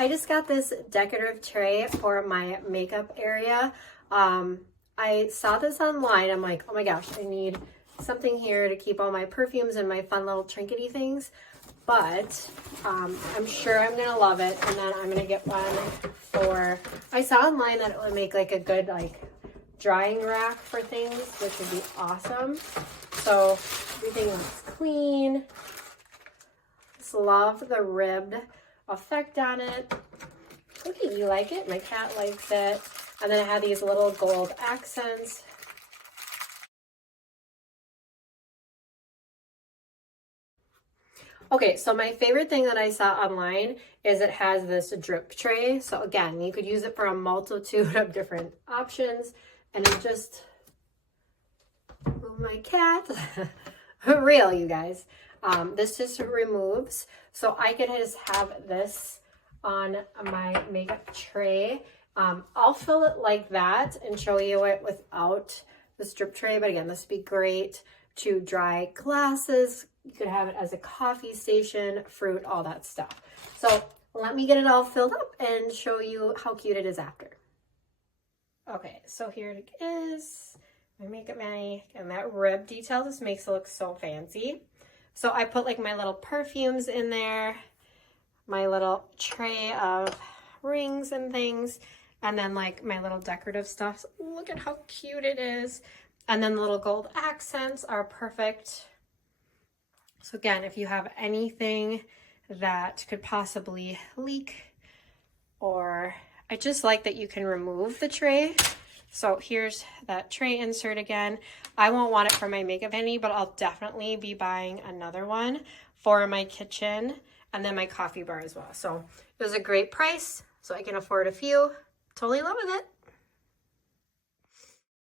I just got this decorative tray for my makeup area. I saw this online. I'm like, oh my gosh, I need something here to keep all my perfumes and my fun little trinkety things. But I'm sure I'm gonna love it. And then I'm gonna get one for, I saw online that it would make like a good like drying rack for things, which would be awesome. So everything looks clean. Just love the ribbed effect on it. Okay, you like it? My cat likes it. And then I had these little gold accents. Okay, so my favorite thing that I saw online is it has this drip tray. So again, you could use it for a multitude of different options. And it just, oh, my cat, real, you guys. This just removes. So I could just have this on my makeup tray. I'll fill it like that and show you it without the strip tray. But again, this would be great to dry glasses. You could have it as a coffee station, fruit, all that stuff. So let me get it all filled up and show you how cute it is after. Okay, so here it is. My makeup bag, and that rib detail just makes it look so fancy. So I put like my little perfumes in there, my little tray of rings and things, and then like my little decorative stuff. Look at how cute it is. And then the little gold accents are perfect. So again, if you have anything that could possibly leak, or I just like that you can remove the tray. So here's that tray insert again. I won't want it for my makeup vanity, but I'll definitely be buying another one for my kitchen and then my coffee bar as well. So it was a great price, so I can afford a few. Totally love it.